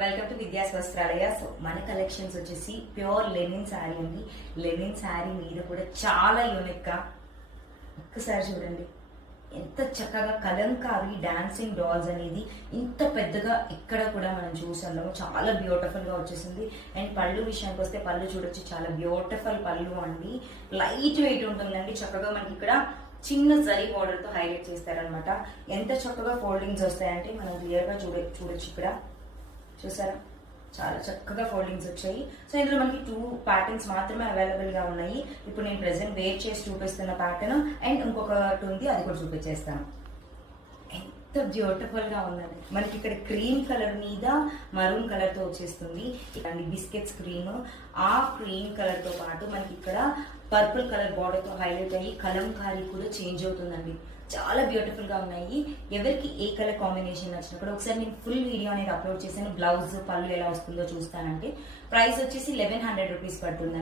Welcome to Vidya's Vastralaya. So మన collections వచ్చేసి pure linen sari అండి. లెనిన్ శారీ మీద కూడా చాలా యూనిక్ గా ఒక్కసారి చూడండి ఎంత చక్కగా కలంకారీ డాన్సింగ్ డాల్స్ అనేది ఇంత పెద్దగా ఇక్కడ కూడా మనం చూసాము. చాలా బ్యూటిఫుల్ గా వచ్చేసింది. అండ్ పళ్ళు విషయానికి వస్తే పళ్ళు చూడొచ్చు, చాలా బ్యూటిఫుల్ పళ్ళు అండి. లైట్ వెయిట్ ఉంటుందండి. చక్కగా మనకి ఇక్కడ చిన్న జరీ బార్డర్ తో హైలైట్ చేస్తారనమాట. ఎంత చక్కగా ఫోల్డింగ్స్ వస్తాయంటే మనం క్లియర్ గా చూడొచ్చు. ఇక్కడ చూసారా చాలా చక్కగా ఫోల్డింగ్స్ వచ్చాయి. సో ఇందులో మనకి 2 ప్యాటర్న్స్ మాత్రమే అవైలబుల్ గా ఉన్నాయి. ఇప్పుడు నేను ప్రెసెంట్ వేర్ చేసి చూపిస్తున్న ప్యాటర్న్ అండ్ ఇంకొకటి ఉంది, అది కూడా చూపించేస్తాను. ఎంత బ్యూటిఫుల్ గా ఉందండి. మనకి ఇక్కడ క్రీమ్ కలర్ మీద మరూన్ కలర్ తో వచ్చేస్తుంది. బిస్కెట్ క్రీమ్, ఆ క్రీమ్ కలర్ తో పాటు మనకి ఇక్కడ పర్పుల్ కలర్ బార్డర్ తో హైలైట్ అయ్యి కలంకారీ కూడా చేంజ్ అవుతుందండి. చాలా బ్యూటిఫుల్ గా ఉన్నాయి. ఎవరికి ఏ కలర్ కాంబినేషన్ నచ్చినప్పుడు ఒకసారి నేను ఫుల్ వీడియో అనేది అప్లోడ్ చేశాను. బ్లౌజ్ పళ్ళు ఎలా వస్తుందో చూస్తానంటే ప్రైస్ వచ్చేసి 1100 రూపీస్ పడుతుంది.